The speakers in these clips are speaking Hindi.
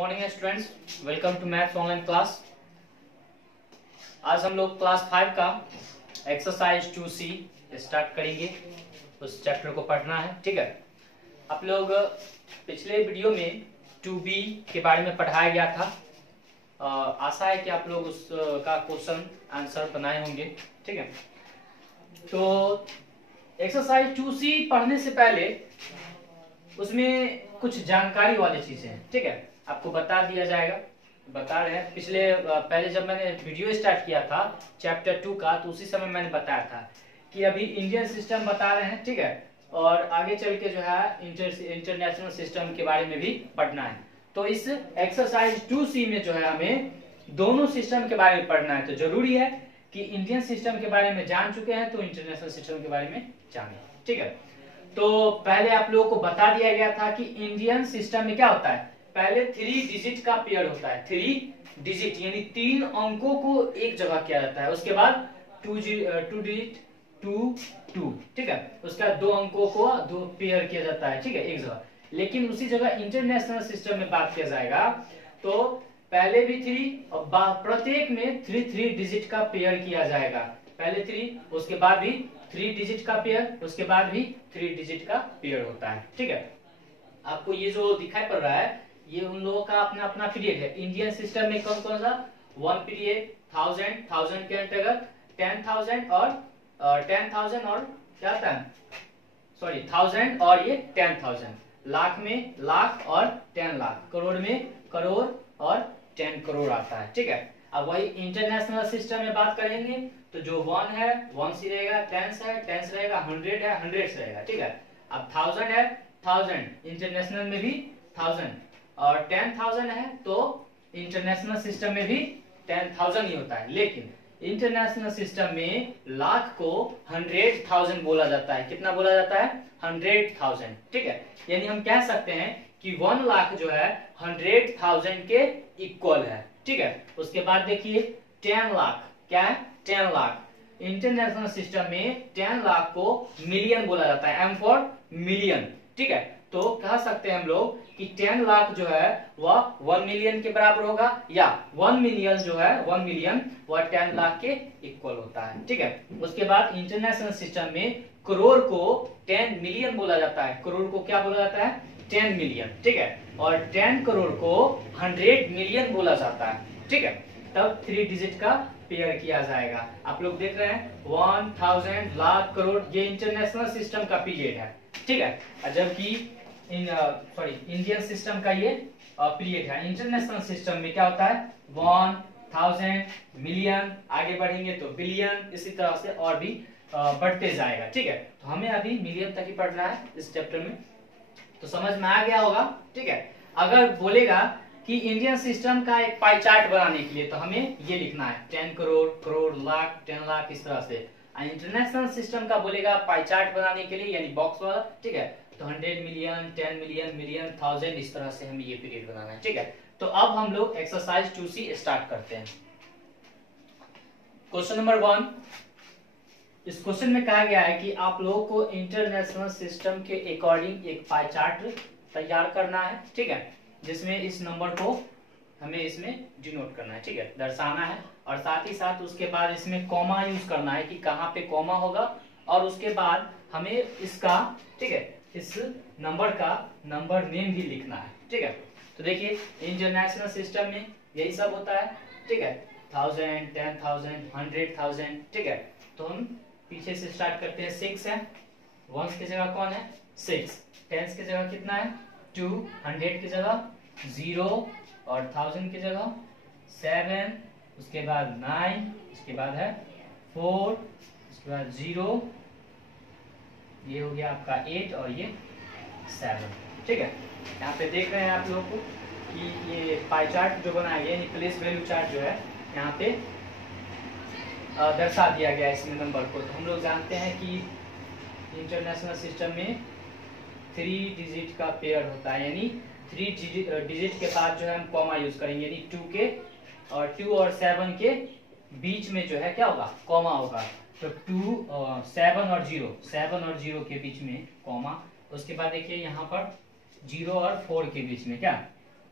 Morning students, welcome to maths online class. आज हम लोग क्लास 5 का एक्सरसाइज 2C स्टार्ट करेंगे। उस चैप्टर को पढ़ना है, ठीक है। आप लोग पिछले वीडियो में 2B के बारे में पढ़ाया गया था। आशा है कि आप लोग उसका क्वेश्चन आंसर बनाए होंगे, ठीक है। तो एक्सरसाइज 2C पढ़ने से पहले उसमें कुछ जानकारी वाली चीजें हैं, ठीक है, आपको बता दिया जाएगा। बता रहे हैं, पहले जब मैंने वीडियो स्टार्ट किया था चैप्टर 2 का, तो उसी समय मैंने बताया था कि अभी इंडियन सिस्टम बता रहे हैं, ठीक है, और आगे चल के जो है इंटरनेशनल सिस्टम के बारे में भी पढ़ना है। तो इस एक्सरसाइज 2C में जो है हमें दोनों सिस्टम के बारे में पढ़ना है। तो जरूरी है कि इंडियन सिस्टम के बारे में जान चुके हैं तो इंटरनेशनल सिस्टम के बारे में जाने, ठीक है। तो पहले आप लोगों को बता दिया गया था कि इंडियन सिस्टम में क्या होता है, पहले 3 डिजिट का पेयर होता है। 3 डिजिट यानी 3 अंकों को एक जगह किया जाता है। उसके बाद 2 डिजिट 2, ठीक है। उसके बाद 2 अंकों को 2 पेयर किया जाता है, ठीक है, एक जगह। लेकिन उसी जगह इंटरनेशनल सिस्टम में बात किया जाएगा तो पहले भी 3 और प्रत्येक में 3 डिजिट का पेयर किया जाएगा। पहले 3, उसके बाद भी 3 डिजिट का पेयर, उसके बाद भी 3 डिजिट का पेयर होता है, ठीक है। आपको ये जो दिखाई पड़ रहा है ये उन लोगों का अपना अपना पीरियड है। इंडियन सिस्टम में कौन कौन सा 1 पीरियड, 1000 के अंतर्गत 10,000 और 10,000 और क्या था, सॉरी 1000 और ये 10,000, लाख में लाख और 10 लाख, करोड़ में करोड़ और 10 करोड़ आता है, ठीक है। अब वही इंटरनेशनल सिस्टम में बात करेंगे तो जो 1 है 1 से रहेगा, 10 है 10 से रहेगा, 100 है 100 से रहेगा, ठीक है। अब 1000 है 1000, इंटरनेशनल में भी 1000, और 10,000 है तो इंटरनेशनल सिस्टम में भी 10,000 ही होता है। लेकिन इंटरनेशनल सिस्टम में लाख को 100,000 बोला जाता है। कितना बोला जाता है, 100,000, ठीक है। यानी हम कह सकते हैं कि 1 लाख जो है 100,000 के इक्वल है, ठीक है। उसके बाद देखिए 10 लाख क्या है, 10 लाख इंटरनेशनल सिस्टम में 10 लाख को मिलियन बोला जाता है, एम फॉर मिलियन, ठीक है। तो कह सकते हैं हम लोग कि 10 लाख जो है वह 1 मिलियन के बराबर होगा, या 1 मिलियन जो है 1 मिलियन वह 10 लाख के इक्वल होता है, ठीक है। उसके बाद इंटरनेशनल सिस्टम में करोड़ को 10 मिलियन बोला जाता है। करोड़ को क्या बोला जाता है, 10 मिलियन, ठीक है। और 10 करोड़ को 100 मिलियन बोला जाता है, ठीक है। तब 3 डिजिट का पेयर किया जाएगा। आप लोग देख रहे हैं 1000 लाख करोड़, ये इंटरनेशनल सिस्टम का पीरियड है, ठीक है। जबकि इंडियन सिस्टम का ये पीरियड है। इंटरनेशनल सिस्टम में क्या होता है 1000 मिलियन, आगे बढ़ेंगे तो बिलियन, इसी तरह से और भी बढ़ते जाएगा, ठीक है। तो हमें अभी मिलियन तक ही पढ़ना है इस चैप्टर में, तो समझ में आ गया होगा, ठीक है। अगर बोलेगा कि इंडियन सिस्टम का एक पाई चार्ट बनाने के लिए तो हमें ये लिखना है 10 करोड़, करोड़, लाख, 10 लाख, इस तरह से। इंटरनेशनल सिस्टम का बोलेगा पाई चार्ट बनाने के लिए यानी बॉक्स वाला, ठीक है, तो 100 मिलियन, 10 मिलियन, मिलियन, 1000, इस तरह से हमें ये पीरियड बनाना है, ठीक है। तो अब हम लोग एक्सरसाइज 2C स्टार्ट करते हैं। क्वेश्चन नंबर 1, इस क्वेश्चन में कहा गया है कि आप लोगों को इंटरनेशनल सिस्टम के अकॉर्डिंग एक पाई चार्ट तैयार करना है, ठीक है, जिसमें इस नंबर को हमें इसमें डिनोट करना है, ठीक है, दर्शाना है। और साथ ही साथ उसके बाद इसमें कॉमा यूज करना है कि कहाँ पे कॉमा होगा, और उसके बाद हमें इसका, ठीक है, इस नंबर का नंबर नेम भी लिखना है, ठीक है। तो देखिए इंटरनेशनल सिस्टम में यही सब होता है, ठीक है, 1000, 10,000, 100,000, ठीक है। तो हम पीछे से स्टार्ट करते हैं। 6 है, 1 की जगह कौन है 6, 10 की जगह कितना है 2, 100 की जगह 0, और 1000 की जगह 7, उसके बाद 9, उसके बाद है 4, उसके बाद 0, ये हो गया आपका 8 और ये 7, ठीक है। यहाँ पे देख रहे हैं आप लोगों को कि ये पाई चार्ट जो बनाया गया, प्लेस वैल्यू चार्ट जो है यहाँ पे दर्शा दिया गया है इसमें नंबर को। तो हम लोग जानते हैं कि इंटरनेशनल सिस्टम में 3 डिजिट का पेयर होता है, यानी 3 डिजिट के बाद जो है हम कॉमा यूज करेंगे, यानी 2 और 7 के बीच में जो है क्या होगा, कॉमा होगा। तो 7 और 0 के बीच में कॉमा। उसके बाद देखिए यहाँ पर 0 और 4 के बीच में क्या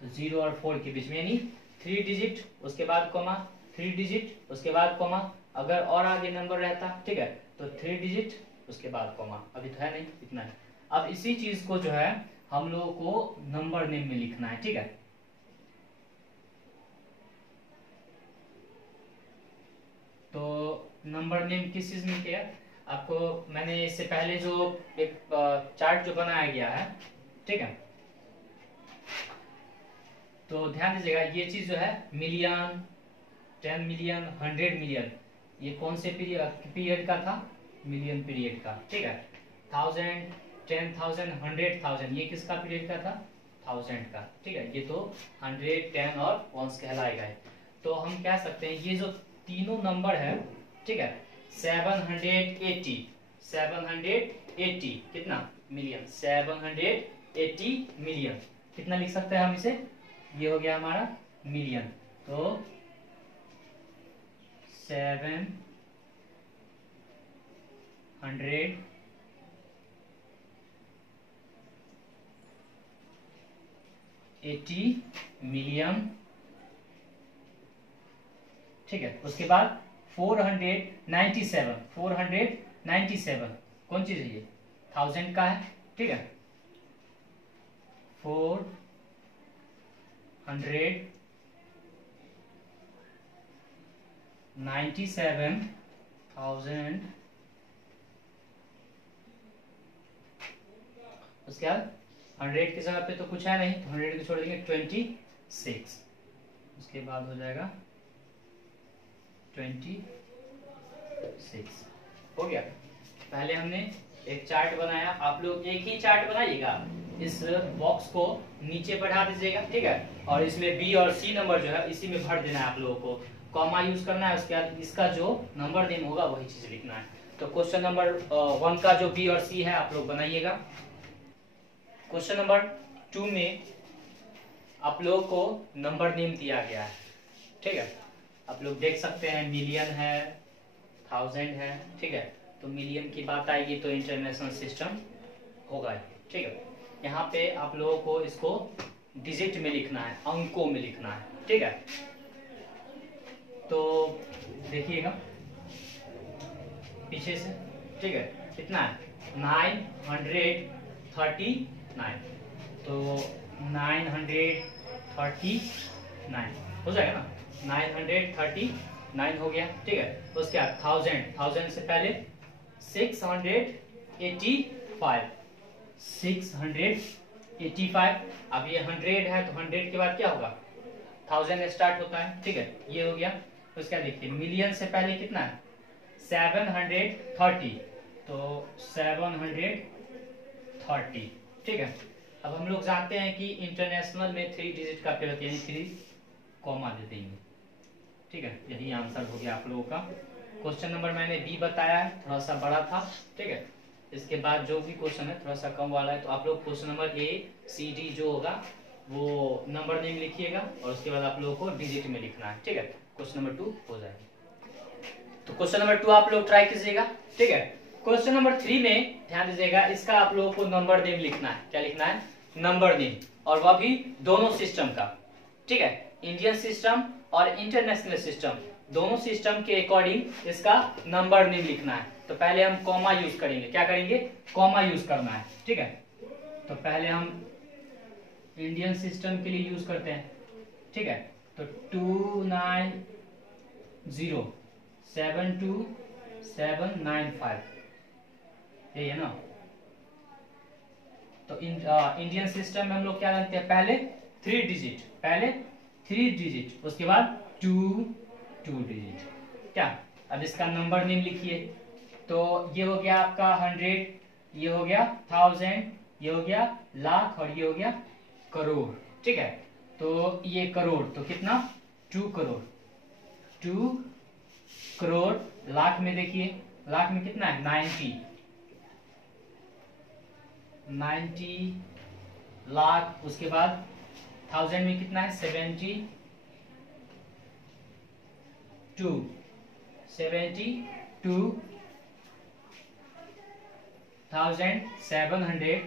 तो 0 और 4 के बीच में, यानी 3 डिजिट उसके बाद कॉमा, 3 डिजिट उसके बाद कॉमा, अगर और आगे नंबर रहता, ठीक है, तो 3 डिजिट उसके बाद कॉमा, अभी तो है नहीं, इतना है। अब इसी चीज को जो है हम लोगों को नंबर नेम में लिखना है, ठीक है। तो नंबर नेम किस चीज में किया, आपको मैंने इससे पहले जो एक चार्ट जो बनाया गया है, ठीक है, तो ध्यान दीजिएगा, ये चीज जो है मिलियन, 10 मिलियन, 100 मिलियन, ये कौन से पीरियड का था, मिलियन पीरियड का, ठीक है। 1000, 10,000, 100,000, ये किसका पीरियड का था, 1000 का, ठीक है। ये तो 100, 10 और वंस कहलाएगा। तो हम कह सकते हैं ये जो तीनों नंबर है, ठीक है, 780, 780 कितना मिलियन, 780 मिलियन, कितना लिख सकते हैं हम इसे, ये हो गया हमारा मिलियन। तो 780 मिलियन, ठीक है। उसके बाद 497, 497 कौन चीज है ये, 1000 का है, ठीक है। 497,000, उसके बाद 100 की जगह पे तो कुछ है नहीं, तो 100 को छोड़ देंगे, 26, उसके बाद हो जाएगा 26, हो गया। पहले हमने एक चार्ट बनाया, आप लोग एक ही चार्ट बनाइएगा, इस बॉक्स को नीचे बढ़ा दीजिएगा, ठीक है, और इसमें बी और सी नंबर जो है इसी में भर देना है आप लोगों को, कॉमा यूज करना है, उसके बाद इसका जो नंबर नेम होगा वही चीज लिखना है। तो क्वेश्चन नंबर 1 का जो बी और सी है आप लोग बनाइएगा। क्वेश्चन नंबर 2 में आप लोगों को नंबर नेम दिया गया है, ठीक है, आप लोग देख सकते हैं मिलियन है, 1000 है, ठीक है। तो मिलियन की बात आएगी तो इंटरनेशनल सिस्टम होगा, ठीक है। यहाँ पे आप लोगों को इसको डिजिट में लिखना है, अंकों में लिखना है, ठीक है। तो देखिएगा पीछे से, ठीक है, कितना है 939, तो 939 हो जाएगा ना, 939 हो गया, ठीक है। उसके बाद 1000 से पहले 685, अब ये 100 है तो 100 के बाद क्या होगा, 1000 स्टार्ट होता है, ठीक है, ये हो गया। उसका देखिए मिलियन से पहले कितना है, 730, तो 730, ठीक है। अब हम लोग जानते हैं कि इंटरनेशनल में 3 डिजिट का पीरियड, यानी 3 कॉमा दे देंगे, ठीक है, यही आंसर हो गया आप लोगों का। क्वेश्चन नंबर मैंने बी बताया है, थोड़ा सा बड़ा था, ठीक है। इसके बाद जो भी क्वेश्चन है थोड़ा सा कम वाला है, तो आप लोग question number A C D जो होगा वो नंबर नेम लिखिएगा, और उसके बाद आप लोगों को डिजिट में लिखना है, ठीक है। क्वेश्चन नंबर 2 हो जाएगा। तो क्वेश्चन नंबर 2 आप लोग ट्राई कीजिएगा, ठीक है। क्वेश्चन नंबर 3 में ध्यान दीजिएगा, इसका आप लोगों को नंबर नेम लिखना है, क्या लिखना है, नंबर नेम, और वह भी दोनों सिस्टम का, ठीक है, इंडियन सिस्टम और इंटरनेशनल सिस्टम, दोनों सिस्टम के अकॉर्डिंग इसका नंबर नेम लिखना है। तो पहले हम कॉमा यूज करेंगे, क्या करेंगे, कॉमा यूज करना है, ठीक है। तो पहले हम इंडियन सिस्टम के लिए यूज करते हैं, ठीक है। तो 290722795, यही है ना। तो इंडियन सिस्टम में हम लोग क्या जानते हैं, पहले 3 डिजिट, उसके बाद 2 डिजिट, क्या। अब इसका नंबर नेम लिखिए, तो ये हो गया आपका 100, ये हो गया 1000, ये हो गया लाख, और ये हो गया करोड़, ठीक है। तो ये करोड़, तो कितना, 2 करोड़, 2 करोड़। लाख में देखिए, लाख में कितना है, 90 लाख। उसके बाद 1000 में कितना है, 72, 72,700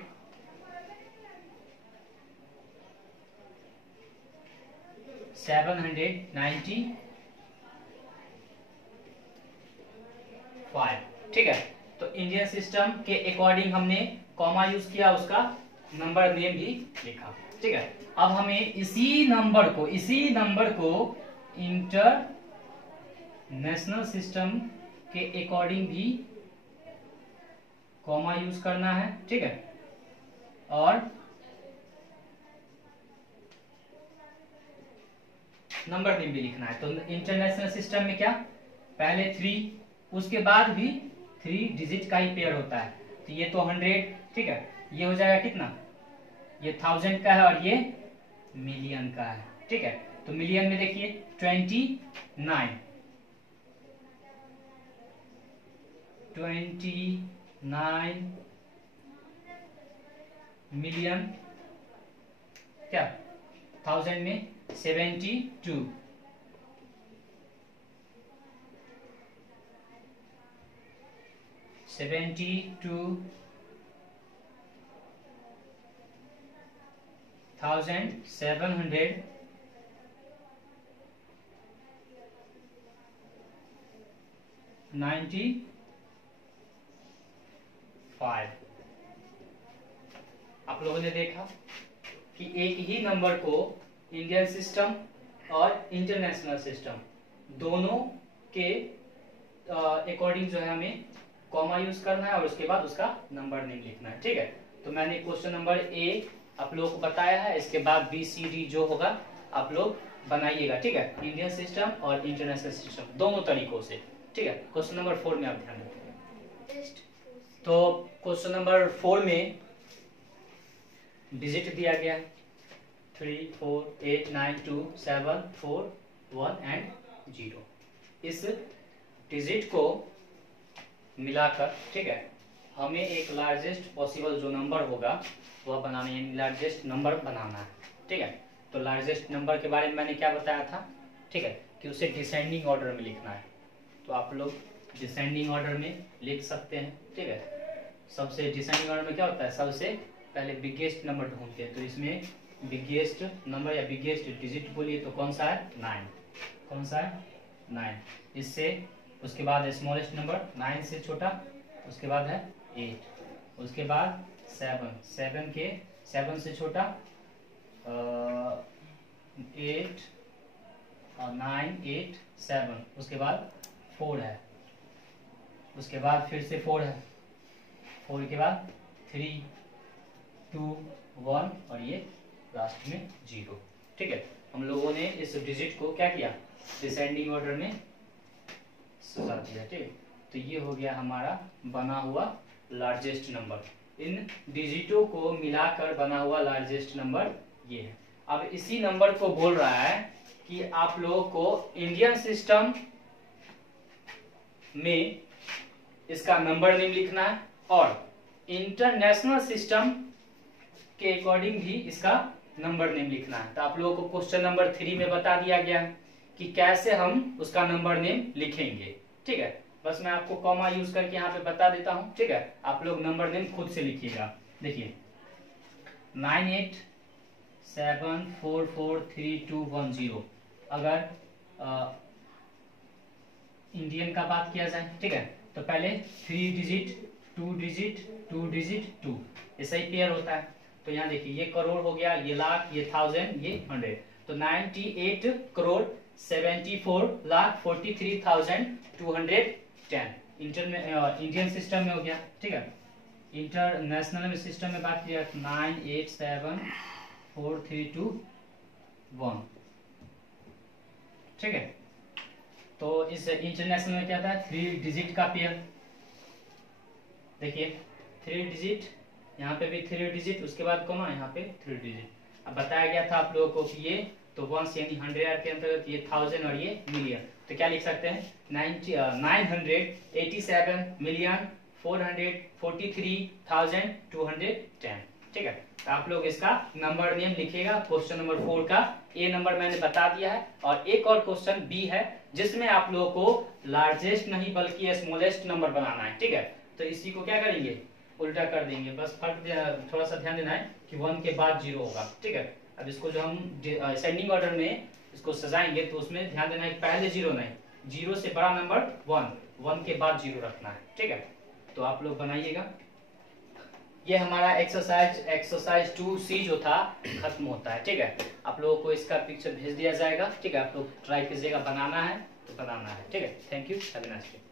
795, ठीक है। तो इंडियन सिस्टम के अकॉर्डिंग हमने कॉमा यूज किया, उसका नंबर नेम भी लिखा, ठीक है। अब हमें इसी नंबर को इंटरनेशनल सिस्टम के अकॉर्डिंग भी कॉमा यूज करना है, ठीक है। और नंबर नेम भी लिखना है। तो इंटरनेशनल सिस्टम में क्या, पहले 3, उसके बाद भी 3 डिजिट का ही पेयर होता है। तो ये तो 100, ठीक है। ये हो जाएगा कितना, ये 1000 का है और ये मिलियन का है, ठीक है। तो मिलियन में देखिए 29 मिलियन, क्या 1000 में 72, 72,795। आप लोगों ने देखा कि एक ही नंबर को इंडियन सिस्टम और इंटरनेशनल सिस्टम दोनों के अकॉर्डिंग जो है हमें कॉमा यूज करना है और उसके बाद उसका नंबर नेम लिखना है, ठीक है। तो मैंने क्वेश्चन नंबर ए आप लोगों को बताया है, इसके बाद बी सी डी जो होगा आप लोग बनाइएगा, ठीक है। इंडियन सिस्टम और इंटरनेशनल सिस्टम दोनों तरीकों से, ठीक है। क्वेश्चन नंबर 4 में आप ध्यान रखिए। तो क्वेश्चन नंबर 4 में डिजिट दिया गया है 3, 4, 8, 9, 2, 7, 4, 1 एंड 0। इस डिजिट को मिलाकर, ठीक है, हमें एक लार्जेस्ट पॉसिबल जो नंबर होगा वह बनाना है, यानी लार्जेस्ट नंबर बनाना है, ठीक है। तो लार्जेस्ट नंबर के बारे में मैंने क्या बताया था, ठीक है, कि उसे डिसेंडिंग ऑर्डर में लिखना है। तो आप लोग डिसेंडिंग ऑर्डर में लिख सकते हैं, ठीक है। सबसे डिसेंडिंग ऑर्डर में क्या होता है, सबसे पहले बिगेस्ट नंबर ढूंढते हैं। तो इसमें बिगेस्ट नंबर या बिगेस्ट डिजिट बोलिए तो कौन सा है, 9। कौन सा है, 9। इससे उसके बाद स्मॉलेस्ट नंबर 9 से छोटा, उसके बाद है 8, उसके बाद 7 से छोटा 8 और 9, 8, 7, उसके बाद 4 है, उसके बाद फिर से 4 है, 4 के बाद 3, 2, 1 और ये लास्ट में 0, ठीक है। हम लोगों ने इस डिजिट को क्या किया, डिसेंडिंग ऑर्डर में सजा दिया, ठीक। तो ये हो गया हमारा बना हुआ लार्जेस्ट नंबर। इन डिजिटों को मिलाकर बना हुआ लार्जेस्ट नंबर ये है। अब इसी नंबर को बोल रहा है कि आप लोगों को इंडियन सिस्टम में इसका नंबर नेम लिखना है और इंटरनेशनल सिस्टम के अकॉर्डिंग भी इसका नंबर नेम लिखना है। तो आप लोगों को क्वेश्चन नंबर 3 में बता दिया गया है कि कैसे हम उसका नंबर नेम लिखेंगे, ठीक है। बस मैं आपको कॉमा यूज करके यहाँ पे बता देता हूँ, ठीक है। आप लोग नंबर नेम खुद से लिखिएगा। देखिए 98744321 अगर इंडियन का बात किया जाए, ठीक है, तो पहले 3 डिजिट 2 डिजिट 2 डिजिट 2 ऐसा ही पेयर होता है। तो यहाँ देखिए ये करोड़ हो गया, ये लाख, ये 1000, ये 100। तो 98,42,43,210 इंडियन सिस्टम में हो गया, ठीक है। इंटरनेशनल में सिस्टम में बात किया 9874321, ठीक है। तो इस इंटरनेशनल में क्या था, 3 डिजिट का पेयर। देखिए 3 डिजिट, यहाँ पे भी 3 डिजिट, उसके बाद कॉमा, यहाँ पे 3 डिजिट। अब बताया गया था आप लोगों को कि ये तो 1 यानी 100 के अंतर्गत ये 1000 और ये मिलियन। तो क्या लिख सकते हैं 987,443,210, ठीक है। तो आप लोग इसका नंबर नेम लिखिएगा। क्वेश्चन नंबर 4 का ए नंबर मैंने बता दिया है और एक और क्वेश्चन बी है जिसमें आप लोगों को लार्जेस्ट नहीं बल्कि स्मॉलेस्ट नंबर बनाना है, ठीक है। तो इसी को क्या करेंगे, उल्टा कर देंगे। बस फर्क थोड़ा सा ध्यान देना है कि 1 के बाद 0 होगा, ठीक है। अब इसको जो हम असेंडिंग ऑर्डर में इसको सजाएंगे तो उसमें ध्यान देना है पहले 0 नहीं, 0 से बड़ा नंबर 1, 1 के बाद 0 रखना है, ठीक है। तो आप लोग बनाइएगा। ये हमारा एक्सरसाइज 2C जो था खत्म होता है, ठीक है। आप लोगों को इसका पिक्चर भेज दिया जाएगा, ठीक है। आप लोग ट्राई कीजिएगा, बनाना है तो बनाना है, ठीक है। Thank you, have a nice day.